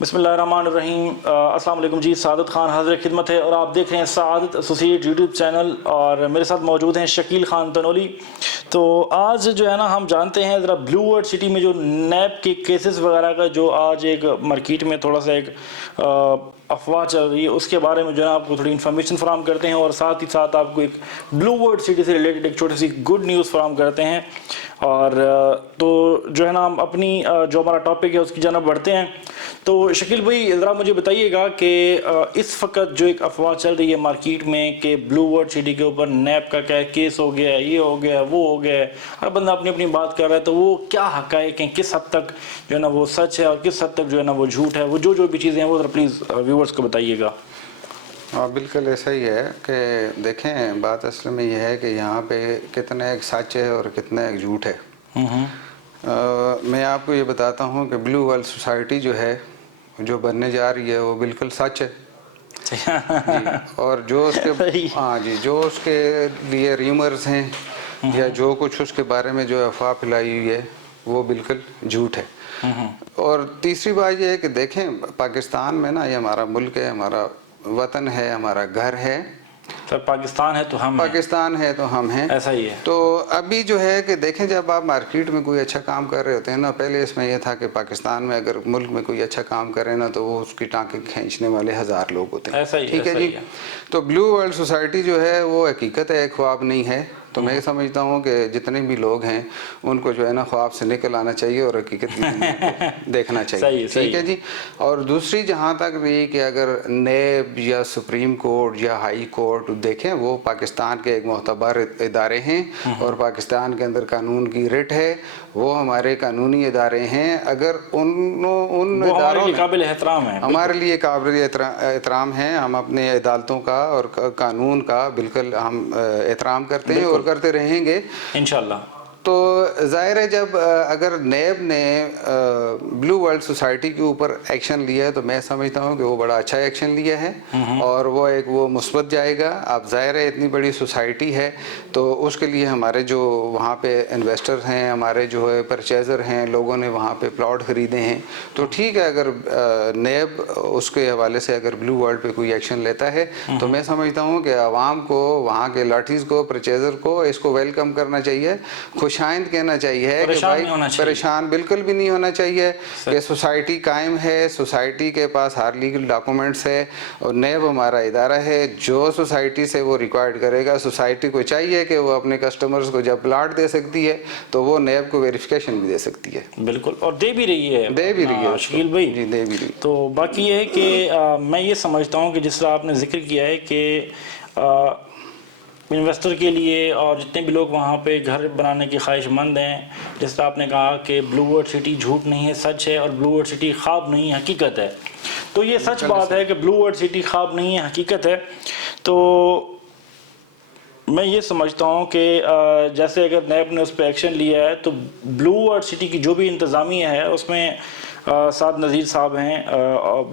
بسم اللہ الرحمن الرحیم۔ السلام علیکم جی، سعادت خان حاضر خدمت ہے اور آپ دیکھ رہے ہیں سعادت ایسوسیٹ یوٹیوب چینل، اور میرے ساتھ موجود ہیں شکیل خان تنولی۔ تو آج جو ہے نا ہم جانتے ہیں ذرا بلو ورلڈ سٹی میں جو نیب کے کیسز وغیرہ کا جو آج ایک مارکیٹ میں تھوڑا سا ایک افواہ چل رہی ہے، اس کے بارے میں جو ہے آپ کو تھوڑی انفارمیشن فراہم کرتے ہیں، اور ساتھ ہی ساتھ آپ کو ایک بلو ورلڈ سٹی سے ریلیٹڈ ایک چھوٹی سی گڈ نیوز فراہم کرتے ہیں۔ اور تو جو ہے نا ہم اپنی جو ہمارا ٹاپک ہے اس کی جانب بڑھتے ہیں۔ تو شکیل بھائی ذرا مجھے بتائیے گا کہ اس وقت جو ایک افواہ چل رہی ہے مارکیٹ میں کہ بلو ورلڈ سٹی کے اوپر نیب کا کیا کیس ہو گیا ہے، یہ ہو گیا ہے، وہ ہو گیا ہے، ہر بندہ اپنی اپنی بات کر رہا ہے، تو وہ کیا حقائق ہیں، کس حد تک جو ہے نا وہ سچ ہے اور کس حد تک جو ہے نا وہ جھوٹ ہے، وہ جو بھی چیزیں ہیں وہ ذرا پلیز ویورز کو بتائیے گا۔ بالکل ایسا ہی ہے کہ دیکھیں، بات اصل میں یہ ہے کہ یہاں پہ کتنا ایک سچ ہے اور کتنا ایک جھوٹ ہے۔ میں آپ کو یہ بتاتا ہوں کہ بلو ورلڈ سوسائٹی جو ہے جو بننے جا رہی ہے وہ بالکل سچ ہے جی، اور جو اس کے جو اس کے لیے ریمرز ہیں یا جو کچھ اس کے بارے میں جو افواہ پھیلائی ہوئی ہے وہ بالکل جھوٹ ہے۔ اور تیسری بات یہ ہے کہ دیکھیں، پاکستان میں نا، یہ ہمارا ملک ہے، ہمارا وطن ہے، ہمارا گھر ہے۔ پاکستان ہے تو ہم پاکستان ہے تو ہم ہیں، ایسا ہی ہے۔ تو ابھی جو ہے کہ دیکھیں، جب آپ مارکیٹ میں کوئی اچھا کام کر رہے ہوتے ہیں نا، پہلے اس میں یہ تھا کہ پاکستان میں اگر ملک میں کوئی اچھا کام کرے نا تو وہ اس کی ٹانکیں کھینچنے والے ہزار لوگ ہوتے ہیں، ٹھیک ہے جی۔ تو بلو ورلڈ سوسائٹی جو ہے وہ حقیقت ہے، خواب نہیں ہے۔ تو میں سمجھتا ہوں کہ جتنے بھی لوگ ہیں ان کو جو ہے نا خواب سے نکل آنا چاہیے اور حقیقت کی دنیا کو دیکھنا چاہیے، ٹھیک ہے جی۔ اور دوسری جہاں تک بھی کہ اگر نیب یا سپریم کورٹ یا ہائی کورٹ دیکھیں، وہ پاکستان کے ایک معتبر ادارے ہیں اور پاکستان کے اندر قانون کی رٹ ہے، وہ ہمارے قانونی ادارے ہیں۔ اگر ان اداروں نے قابل احترام ہے، ہمارے لیے قابل احترام ہیں، ہم اپنے عدالتوں کا اور قانون کا بالکل ہم احترام کرتے ہیں اور کرتے رہیں گے انشاءاللہ۔ تو ظاہر ہے جب اگر نیب نے بلو ورلڈ سوسائٹی کے اوپر ایکشن لیا ہے تو میں سمجھتا ہوں کہ وہ بڑا اچھا ایکشن لیا ہے اور وہ مثبت جائے گا۔ اب ظاہر ہے اتنی بڑی سوسائٹی ہے تو اس کے لیے ہمارے جو وہاں پہ انویسٹر ہیں، ہمارے جو ہے پرچیزر ہیں، لوگوں نے وہاں پہ پلاٹ خریدے ہیں، تو ٹھیک ہے، اگر نیب اس کے حوالے سے اگر بلو ورلڈ پہ کوئی ایکشن لیتا ہے تو میں سمجھتا ہوں کہ عوام کو، وہاں کے لاٹھیز کو، پرچیزر کو اس کو ویلکم کرنا چاہیے، خوشائند کہنا چاہیے کہ بھائی پریشان بالکل بھی نہیں ہونا چاہیے کہ سوسائٹی قائم ہے، سوسائٹی کے پاس ہر لیگل ڈاکومنٹس ہے اور نیب ہمارا ادارہ ہے جو سوسائٹی سے وہ ریکوائرڈ کرے گا۔ سوسائٹی کو چاہیے کہ وہ اپنے کسٹمرز کو جب پلاٹ دے سکتی ہے تو وہ نیب کو ویریفیکیشن بھی دے سکتی ہے، بالکل، اور دے بھی رہی ہے شکیل بھائی، جی دے بھی رہی ہے۔ تو باقی یہ ہے کہ میں یہ سمجھتا ہوں کہ جس طرح آپ نے ذکر کیا ہے کہ انویسٹر کے لیے اور جتنے بھی لوگ وہاں پہ گھر بنانے کی خواہش مند ہیں، جس طرح آپ نے کہا کہ بلو ورلڈ سٹی جھوٹ نہیں ہے، سچ ہے، اور بلو ورلڈ سٹی خواب نہیں ہے، حقیقت ہے، تو یہ سچ بات ہے کہ بلو ورلڈ سٹی خواب نہیں ہے، حقیقت ہے۔ تو میں یہ سمجھتا ہوں کہ جیسے اگر نیب نے اس پہ ایکشن لیا ہے تو بلو ورلڈ سٹی کی جو بھی انتظامیہ ہے اس میں سعد نذیر صاحب ہیں،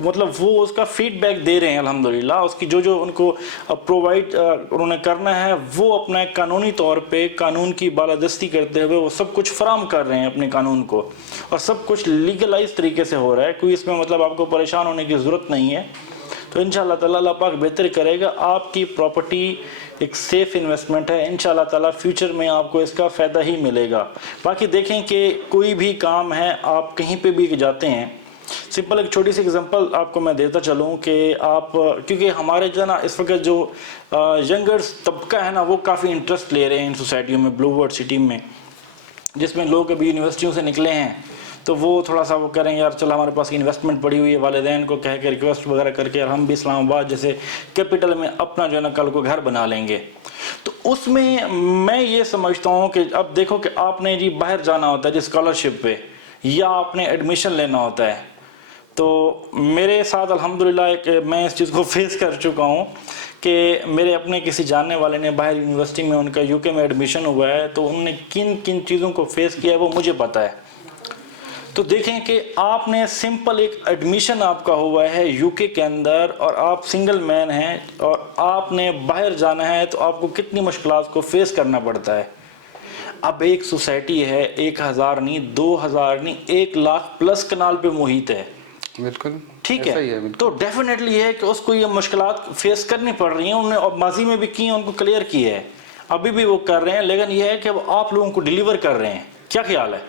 مطلب وہ اس کا فیڈ بیک دے رہے ہیں الحمدللہ، اس کی جو ان کو پرووائڈ انہوں نے کرنا ہے وہ اپنا قانونی طور پہ قانون کی بالادستی کرتے ہوئے وہ سب کچھ فراہم کر رہے ہیں اپنے قانون کو، اور سب کچھ لیگلائز طریقے سے ہو رہا ہے، کوئی اس میں مطلب آپ کو پریشان ہونے کی ضرورت نہیں ہے۔ تو انشاءاللہ تعالیٰ اللہ پاک بہتر کرے گا، آپ کی پراپرٹی ایک سیف انویسٹمنٹ ہے، انشاءاللہ تعالیٰ فیوچر میں آپ کو اس کا فائدہ ہی ملے گا۔ باقی دیکھیں کہ کوئی بھی کام ہے، آپ کہیں پہ بھی جاتے ہیں، سمپل ایک چھوٹی سی اگزامپل آپ کو میں دیتا چلوں کہ آپ، کیونکہ ہمارے جو ہے نا اس وقت جو ینگرز طبقہ ہے نا وہ کافی انٹرسٹ لے رہے ہیں ان سوسائٹیوں میں، بلو ورلڈ سٹی میں، جس میں لوگ ابھی یونیورسٹیوں سے نکلے ہیں تو وہ تھوڑا سا وہ کریں یار چل ہمارے پاس انویسٹمنٹ پڑی ہوئی ہے، والدین کو کہہ کے ریکویسٹ وغیرہ کر کے ہم بھی اسلام آباد جیسے کیپٹل میں اپنا جو ہے نا کل کو گھر بنا لیں گے۔ تو اس میں یہ سمجھتا ہوں کہ اب دیکھو کہ آپ نے جی باہر جانا ہوتا ہے جی اسکالرشپ پہ، یا آپ نے ایڈمیشن لینا ہوتا ہے، تو میرے ساتھ الحمدللہ میں اس چیز کو فیس کر چکا ہوں کہ میرے اپنے کسی جاننے والے نے باہر یونیورسٹی میں ان کا یو کے میں ایڈمیشن ہوا ہے، تو انہوں نے کن کن چیزوں کو فیس کیا ہے وہ مجھے پتہ ہے۔ تو دیکھیں کہ آپ نے سمپل ایک ایڈمیشن آپ کا ہوا ہے یو کے اندر، اور آپ سنگل مین ہیں اور آپ نے باہر جانا ہے، تو آپ کو کتنی مشکلات کو فیس کرنا پڑتا ہے۔ اب ایک سوسائٹی ہے، 1000 نہیں، 2000 نہیں، 1 لاکھ پلس کنال پہ محیط ہے، بالکل ٹھیک ایسا ہی ہے. بالکل. تو ڈیفینیٹلی یہ ہے کہ اس کو یہ مشکلات فیس کرنی پڑ رہی ہیں, انہوں نے اور ماضی میں بھی کی ہیں, ان کو کلیئر کی ہے, ابھی بھی وہ کر رہے ہیں, لیکن یہ ہے کہ اب آپ لوگوں کو ڈیلیور کر رہے ہیں. کیا خیال ہے؟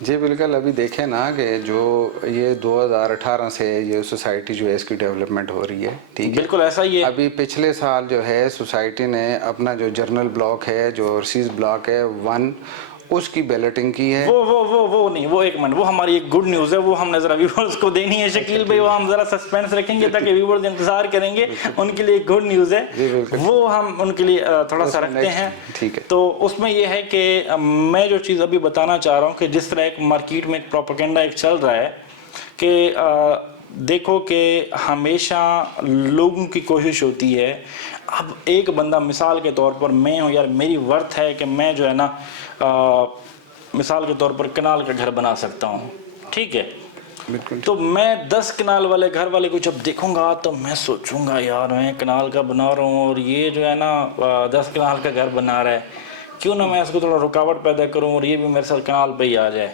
جی بالکل. ابھی دیکھیں نا کہ جو یہ 2018 سے یہ سوسائٹی جو ہے اس کی ڈیولپمنٹ ہو رہی ہے, ٹھیک ہے, بالکل ایسا ہی ہے. ابھی پچھلے سال جو ہے سوسائٹی نے اپنا جو جرنل بلاک ہے, جو اوورسیز بلاک ہے 1, اس کی بیلٹنگ کی ہے. وہ نہیں, وہ ایک منٹ, وہ ہماری ایک گڈ نیوز ہے, وہ ہم نے ذرا ویورز کو دینی ہے شکیل بھائی, وہ ہم ذرا سسپینس رکھیں گے تاکہ ویورز انتظار کریں گے, ان کے لیے ایک گڈ نیوز ہے, وہ ہم ان کے لیے تھوڑا سا رکھتے ہیں. ٹھیک ہے. تو اس میں یہ ہے کہ میں جو چیز ابھی بتانا چاہ رہا ہوں کہ جس طرح ایک مارکیٹ میں ایک پروپیگنڈا ایک چل رہا ہے کہ دیکھو کہ ہمیشہ لوگوں کی کوشش ہوتی ہے, اب ایک بندہ مثال کے طور پر میں ہوں یار, میری ورتھ ہے کہ میں جو ہے نا مثال کے طور پر کنال کا گھر بنا سکتا ہوں, ٹھیک ہے, بالکل. تو میں 10 کنال والے گھر والے کو جب دیکھوں گا تو میں سوچوں گا یار میں کنال کا بنا رہا ہوں اور یہ جو ہے نا 10 کنال کا گھر بنا رہا ہے, کیوں نہ میں اس کو تھوڑا رکاوٹ پیدا کروں اور یہ بھی میرے ساتھ کنال پہ ہی آ جائے.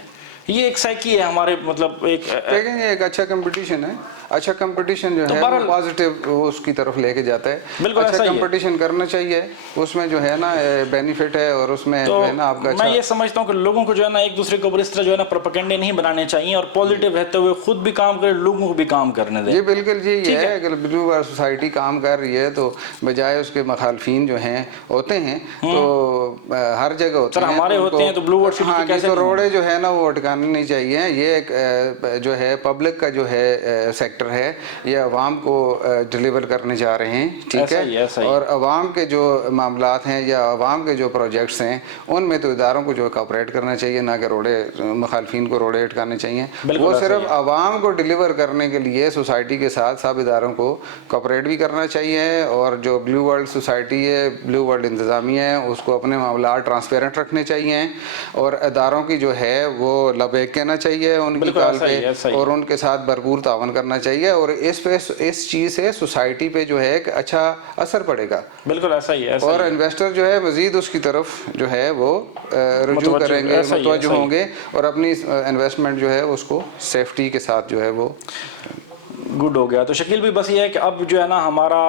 یہ ایک سائیکی ہے ہمارے, مطلب ایک دیکھیں یہ ایک اچھا کمپٹیشن ہے, اچھا کمپٹیشن جو ہے وہ پازیٹیو اس کی طرف لے کے جاتا ہے. بالکل اچھا کمپٹیشن کرنا چاہیے, اس میں جو ہے نا بینیفٹ ہے, اور اس میں جو ہے نا آپ کا میں یہ سمجھتا ہوں کہ لوگوں کو جو ہے نا ایک دوسرے کے اوپر اس طرح جو ہے نا پروپیگنڈے نہیں بنانے چاہیے, اور پازیٹیو رہتے ہوئے خود بھی کام کرے, لوگوں کو بھی کام کرنے دیں. جی بالکل. جی یہ ہے اگر بلو وار سوسائٹی کام کر رہی ہے تو بجائے اس کے مخالفین جو ہیں ہوتے ہیں تو ہر جگہ ہوتے ہیں, ہمارے ہوتے ہیں تو بلو وار سٹی کیسے تو روڑے جو ہے نا وہ اٹکانے نہیں چاہیے. یہ ایک جو ہے پبلک کا جو ہے سیکٹر ہے, یہ عوام کو ڈیلیور کرنے جا رہے ہیں, ٹھیک ہے, اور عوام کے جو معاملات ہیں یا عوام کے جو پروجیکٹس ہیں ان میں تو اداروں کو جو کوآپریٹ کرنا چاہیے, نہ کہ روڑے مخالفین کو روڑے اٹکانے چاہیے. وہ صرف عوام کو ڈیلیور کرنے کے لیے سوسائٹی کے ساتھ سب اداروں کو کوآپریٹ بھی کرنا چاہیے, اور جو بلو ورلڈ سوسائٹی ہے, بلو ورلڈ انتظامیہ ہے, اس کو اپنے معاملات ٹرانسپیرنٹ رکھنے چاہیے, اور اداروں کی جو ہے وہ لبیک کہنا چاہیے ان کی کال پہ, اور ان کے ساتھ بھرپور تعاون کرنا چاہیے, اور اس چیز سے سوسائٹی پہ جو ہے ایک اچھا اثر پڑے گا. بالکل ایسا ہی ہے. اور انویسٹر جو ہے مزید اس کی طرف جو ہے وہ رجوع کریں گے, متوجہ ہوں گے, اور اپنی انویسٹمنٹ جو ہے اس کو سیفٹی کے ساتھ جو ہے وہ گڈ ہو گیا. تو شکیل بھی بس یہ ہے کہ اب جو ہے نا ہمارا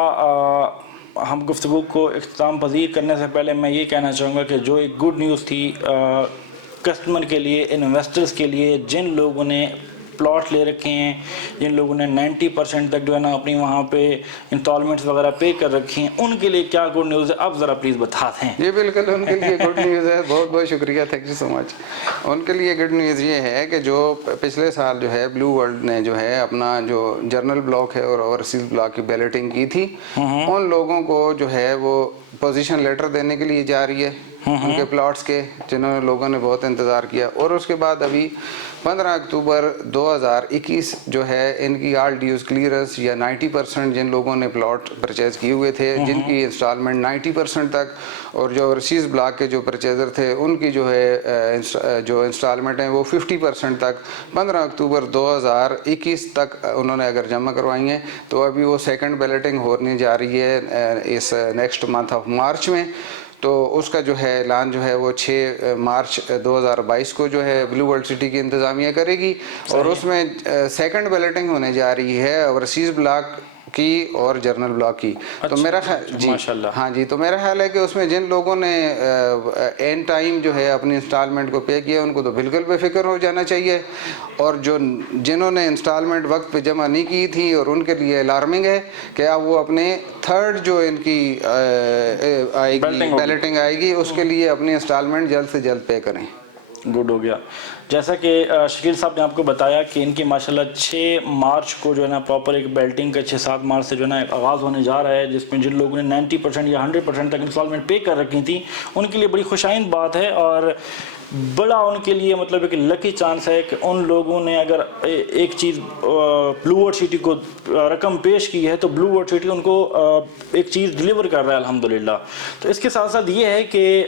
ہم گفتگو کو اختتام پذیر کرنے سے پہلے میں یہ کہنا چاہوں گا کہ جو ایک گڈ نیوز تھی کسٹمر کے لیے, انویسٹرز کے لیے, جن لوگوں نے پلاٹ لے رکھے ہیں, جن لوگوں نے 90% تک جو ہے نا اپنی وہاں پہ انسٹالمنٹس وغیرہ پے کر رکھی ہیں, ان کے لیے کیا گڈ نیوز ہے اب ذرا پلیز بتا دیں. جی بالکل, ان کے لیے گڈ نیوز ہے. بہت بہت شکریہ, تھینک یو سو مچ. ان کے لیے گڈ نیوز یہ ہے کہ جو پچھلے سال جو ہے بلو ورلڈ نے جو ہے اپنا جو جرنل بلاک ہے اور اوورسیز بلاک کی بیلٹنگ کی تھی, ان لوگوں کو جو ہے وہ پوزیشن لیٹر دینے کے لیے جا رہی ہے ان کے پلاٹس کے, جنہوں نے لوگوں نے بہت انتظار کیا. اور اس کے بعد ابھی 15 اکتوبر 2021 جو ہے ان کی آل ڈیوز کلیئرنس یا 90% جن لوگوں نے پلاٹ پرچیز کیے ہوئے تھے, جن کی انسٹالمنٹ 90% تک, اور جو اوورسیز بلاک کے جو پرچیزر تھے ان کی جو ہے جو انسٹالمنٹ ہیں وہ 50% تک 15 اکتوبر 2021 تک انہوں نے اگر جمع کروائی ہیں, تو ابھی وہ سیکنڈ بیلٹنگ ہونے جا رہی ہے اس نیکسٹ منتھ آف مارچ میں. تو اس کا جو ہے اعلان جو ہے وہ 6 مارچ 2022 کو جو ہے بلو ورلڈ سٹی کی انتظامیہ کرے گی, اور اس میں سیکنڈ بیلٹنگ ہونے جا رہی ہے اوورسیز بلاک کی اور جرنل بلاک کی. تو میرا خیال جی ہاں جی, تو میرا خیال ہے کہ اس میں جن لوگوں نے اینڈ ٹائم جو ہے اپنی انسٹالمنٹ کو پے کیا ان کو تو بالکل بے فکر ہو جانا چاہیے, اور جنہوں نے انسٹالمنٹ وقت پہ جمع نہیں کی تھی, اور ان کے لیے الارمنگ ہے کہ اب وہ اپنے تھرڈ جو ان کی آئے گی بیلٹنگ آئے گی, اس کے لیے اپنی انسٹالمنٹ جلد سے جلد پے کریں. گڈ ہو گیا. جیسا کہ شکیل صاحب نے آپ کو بتایا کہ ان کی ماشاءاللہ 6 مارچ کو جو ہے نا پراپر ایک بیلٹنگ کا 6-7 مارچ سے جو ہے نا آغاز ہونے جا رہا ہے, جس میں جن لوگوں نے 90% یا 100% تک انسٹالمنٹ پے کر رکھی تھی ان کے لیے بڑی خوشائند بات ہے, اور بڑا ان کے لیے مطلب ایک لکی چانس ہے کہ ان لوگوں نے اگر ایک چیز بلو ورلڈ سٹی کو رقم پیش کی ہے تو بلو ورلڈ سٹی ان کو ایک چیز ڈیلیور کر رہا ہے الحمدللہ. تو اس کے ساتھ ساتھ یہ ہے کہ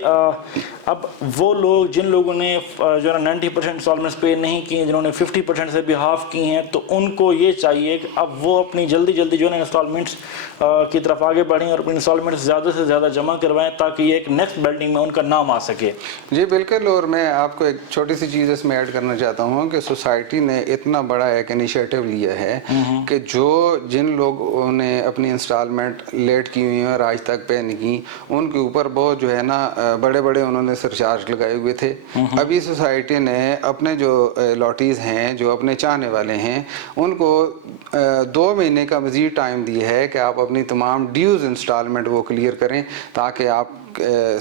اب وہ لوگ جن لوگوں نے جو ہے نا 90% انسٹالمنٹس پے نہیں کی ہیں, جنہوں نے 50% سے بھی ہاف کی ہیں, تو ان کو یہ چاہیے کہ اب وہ اپنی جلدی جو ہے نا انسٹالمنٹس کی طرف آگے بڑھیں اور اپنی انسٹالمنٹس زیادہ سے زیادہ جمع کروائیں تاکہ یہ ایک نیکسٹ بلڈنگ میں ان کا نام آ سکے. جی بالکل, اور میں آپ کو ایک چھوٹی سی چیز اس میں ایڈ کرنا چاہتا ہوں کہ سوسائٹی نے اتنا بڑا ایک انیشیٹو لیا ہے کہ جن لوگوں نے اپنی انسٹالمنٹ لیٹ کی ہوئی ہیں اور آج تک پے نہیں کی, ان کے اوپر بہت جو ہے نا بڑے انہوں نے سرچارج لگائے ہوئے تھے. ابھی سوسائٹی نے اپنے جو لاٹیز ہیں, جو اپنے چاہنے والے ہیں, ان کو 2 مہینے کا مزید ٹائم دیا ہے کہ آپ اپنی تمام ڈیوز انسٹالمنٹ وہ کلیئر کریں تاکہ آپ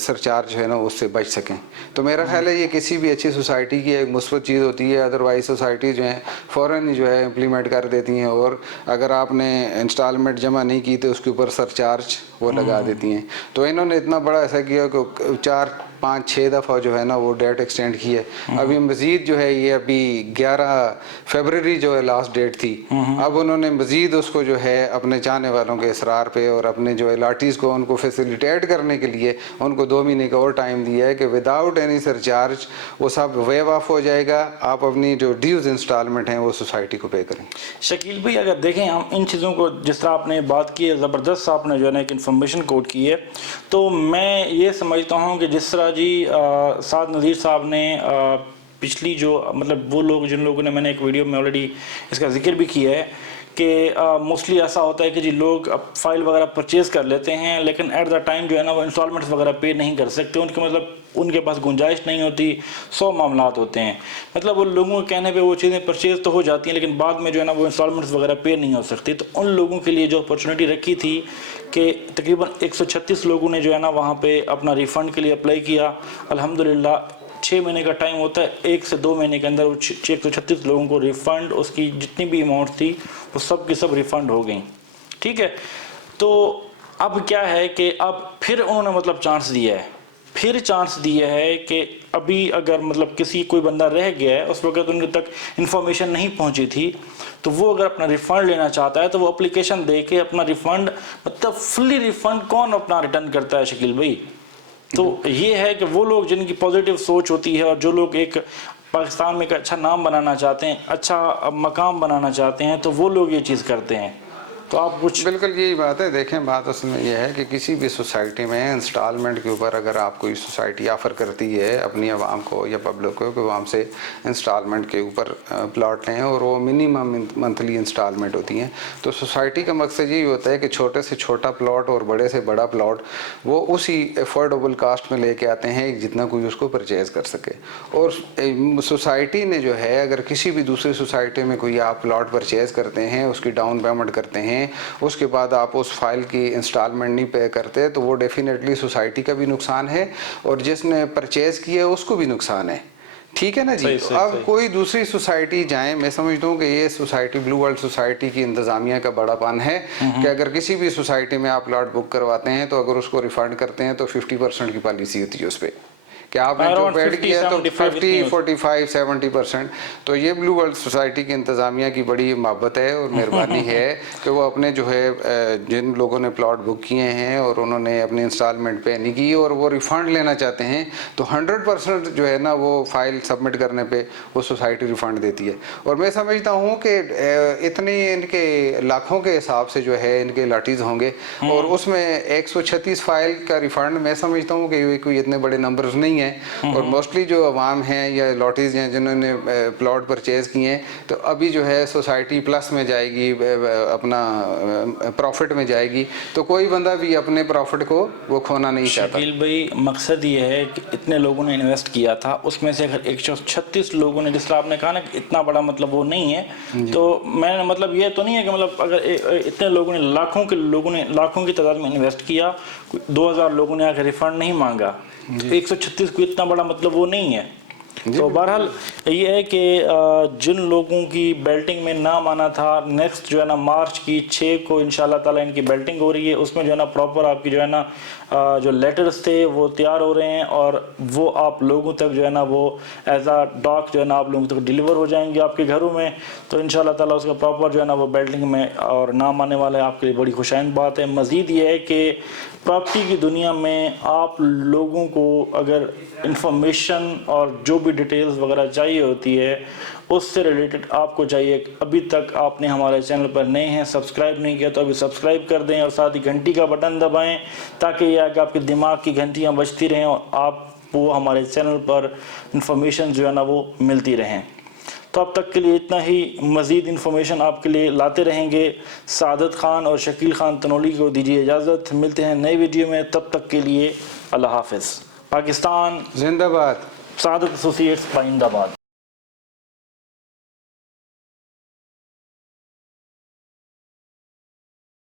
سرچارج جو ہے نا اس سے بچ سکیں. تو میرا خیال ہے یہ کسی بھی اچھی سوسائٹی کی ایک مثبت چیز ہوتی ہے. ادروائز سوسائٹی جو ہے فوراً جو ہے امپلیمنٹ کر دیتی ہیں, اور اگر آپ نے انسٹالمنٹ جمع نہیں کی تو اس کے اوپر سرچارج وہ لگا دیتی ہیں. تو انہوں نے اتنا بڑا ایسا کیا کہ 4-5-6 دفعہ جو ہے نا وہ ڈیٹ ایکسٹینڈ کی ہے. ابھی مزید جو ہے یہ ابھی 11 فروری جو ہے لاسٹ ڈیٹ تھی, اب انہوں نے مزید اس کو جو ہے اپنے چاہنے والوں کے اصرار پہ اور اپنے جو لاٹیز کو ان کو فیسیلیٹیٹ کرنے کے لیے ان کو 2 مہینے کا اور ٹائم دیا ہے کہ وداؤٹ اینی سرچارج وہ سب ویو آف ہو جائے گا. آپ اپنی جو ڈیوز انسٹالمنٹ ہیں وہ سوسائٹی کو پے کریں. شکیل بھائی, اگر دیکھیں ہم ان چیزوں کو جس طرح آپ نے بات کی ہے, زبردست آپ نے جو ہے نا ایک انفارمیشن کوٹ کی ہے, تو میں یہ سمجھتا ہوں کہ جس طرح جی سعد نذیر صاحب نے پچھلی جو مطلب وہ لوگ جن لوگوں نے, میں نے ایک ویڈیو میں آلریڈی اس کا ذکر بھی کیا ہے کہ موسٹلی ایسا ہوتا ہے کہ جی لوگ اب فائل وغیرہ پرچیز کر لیتے ہیں لیکن ایٹ دا ٹائم جو ہے نا وہ انسٹالمنٹس وغیرہ پے نہیں کر سکتے. ان کے مطلب ان کے پاس گنجائش نہیں ہوتی, 100 معاملات ہوتے ہیں. مطلب وہ لوگوں کے کہنے پہ وہ چیزیں پرچیز تو ہو جاتی ہیں لیکن بعد میں جو ہے نا وہ انسٹالمنٹس وغیرہ پے نہیں ہو سکتی. تو ان لوگوں کے لیے جو اپرچونیٹی رکھی تھی کہ تقریباً 136 لوگوں نے جو ہے نا وہاں پہ اپنا ریفنڈ کے لیے اپلائی کیا. الحمدللہ 6 مہینے کا ٹائم ہوتا ہے, 1 سے 2 مہینے کے اندر 136 لوگوں کو ریفنڈ, اس کی جتنی بھی اماؤنٹ تھی وہ سب کی سب ریفنڈ ہو گئیں. ٹھیک ہے, تو اب کیا ہے کہ اب پھر انہوں نے مطلب چانس دیا ہے کہ ابھی اگر مطلب کوئی بندہ رہ گیا ہے, اس وقت ان تک انفارمیشن نہیں پہنچی تھی, تو وہ اگر اپنا ریفنڈ لینا چاہتا ہے تو وہ اپلیکیشن دے کے اپنا ریفنڈ مطلب فلی ریفنڈ کون اپنا ریٹرن کرتا ہے شکیل بھائی؟ تو یہ ہے کہ وہ لوگ جن کی پازیٹیو سوچ ہوتی ہے اور جو لوگ ایک پاکستان میں ایک اچھا نام بنانا چاہتے ہیں, اچھا مقام بنانا چاہتے ہیں, تو وہ لوگ یہ چیز کرتے ہیں. تو آپ کچھ بالکل یہی بات ہے. دیکھیں بات اصل میں یہ ہے کہ کسی بھی سوسائٹی میں انسٹالمنٹ کے اوپر اگر آپ کوئی سوسائٹی آفر کرتی ہے اپنی عوام کو یا پبلک کو کہ وہ ہم سے انسٹالمنٹ کے اوپر پلاٹ لیں اور وہ منیمم منتھلی انسٹالمنٹ ہوتی ہیں, تو سوسائٹی کا مقصد یہی ہوتا ہے کہ چھوٹے سے چھوٹا پلاٹ اور بڑے سے بڑا پلاٹ وہ اسی افورڈیبل کاسٹ میں لے کے آتے ہیں جتنا کوئی اس کو پرچیز کر سکے. اور سوسائٹی نے جو ہے اگر کسی بھی دوسری سوسائٹی میں کوئی آپ پلاٹ پرچیز کرتے ہیں, اس کی ڈاؤن پیمنٹ کرتے ہیں, اس کے بعد آپ اس فائل کی انسٹالمنٹ نہیں پے کرتے, تو وہ ڈیفینیٹلی سوسائٹی کا بھی نقصان ہے اور جس نے پرچیز کیا ہے اس کو بھی نقصان ہے. ٹھیک ہے نا جی. اب کوئی دوسری سوسائٹی جائیں, میں سمجھتا ہوں کہ یہ سوسائٹی بلو ورلڈ سوسائٹی کی انتظامیہ کا بڑا پن ہے کہ اگر کسی بھی سوسائٹی میں آپ پلاٹ بک کرواتے ہیں تو اگر اس کو ریفنڈ کرتے ہیں تو 50% کی پالیسی ہوتی ہے اس پہ کہ آپ نے جو پیڈ کیا تو 50, 45, 70%. تو یہ بلو ورلڈ سوسائٹی کی انتظامیہ کی بڑی محبت ہے اور مہربانی ہے کہ وہ اپنے جو ہے جن لوگوں نے پلاٹ بک کیے ہیں اور انہوں نے اپنی انسٹالمنٹ پے نہیں کی اور وہ ریفنڈ لینا چاہتے ہیں, تو 100% جو ہے نا وہ فائل سبمٹ کرنے پہ وہ سوسائٹی ریفنڈ دیتی ہے. اور میں سمجھتا ہوں کہ اتنے ان کے لاکھوں کے حساب سے جو ہے ان کے لاٹیز ہوں گے اور اس میں 136 فائل کا ریفنڈ میں سمجھتا ہوں کہ کوئی اتنے بڑے نمبرز نہیں ہیں. اور موسٹلی جو عوام ہیں یا لاٹیز ہیں جنہوں نے پلاٹ پرچیز کیے ہیں, تو ابھی جو ہے سوسائٹی پلس میں جائے گی, اپنا پروفٹ میں جائے گی, تو کوئی بندہ بھی اپنے پروفٹ کو وہ کھونا نہیں چاہتا. شکیل بھائی, مقصد یہ ہے کہ اتنے لوگوں نے انویسٹ کیا تھا, اس میں سے اگر 136 لوگوں نے, جس طرح آپ نے کہا نا کہ اتنا بڑا مطلب وہ نہیں ہے, تو میں نے مطلب یہ تو نہیں ہے کہ مطلب اگر اتنے لوگوں نے لاکھوں کی تعداد میں انویسٹ کیا, 2000 لوگوں نے آ کے ریفنڈ نہیں مانگا, 136 کو اتنا بڑا مطلب وہ نہیں ہے. تو بہرحال یہ ہے کہ جن لوگوں کی بیلٹنگ میں نام آنا تھا، نیکسٹ جو ہے نا مارچ کی 6 کو انشاءاللہ تعالیٰ ان کی بیلٹنگ ہو رہی ہے، اس میں جو ہے نا پراپر آپ کی جو ہے نا جو لیٹرز تھے وہ تیار ہو رہے ہیں، اور وہ آپ لوگوں تک جو ہے نا وہ ایز اے ڈاک جو ہے نا آپ لوگوں تک ڈیلیور ہو جائیں گے آپ کے گھروں میں. تو انشاءاللہ تعالیٰ اس کا پراپر جو ہے نا وہ بیلٹنگ میں اور نام آنے والا ہے، آپ کے لیے بڑی خوشائند بات ہے. مزید یہ ہے کہ پراپرٹی کی دنیا میں آپ لوگوں کو اگر انفارمیشن اور جو بھی ڈیٹیلز وغیرہ چاہیے ہوتی ہے اس سے ریلیٹڈ آپ کو چاہیے، ابھی تک آپ نے ہمارے چینل پر نئے ہیں، سبسکرائب نہیں کیا تو ابھی سبسکرائب کر دیں، اور ساتھ ہی گھنٹی کا بٹن دبائیں تاکہ یہ کہ آپ کے دماغ کی گھنٹیاں بجتی رہیں اور آپ کو ہمارے چینل پر انفارمیشن جو ہے نا وہ ملتی رہیں. تو اب تک کے لیے اتنا ہی، مزید انفارمیشن آپ کے لیے لاتے رہیں گے. سعادت خان اور شکیل خان تنولی کو دیجیے اجازت، ملتے ہیں نئی ویڈیو میں، تب تک کے لیے اللہ حافظ. پاکستان زندہ باد. سعادت ایسوسی ایٹس پائندہ باد.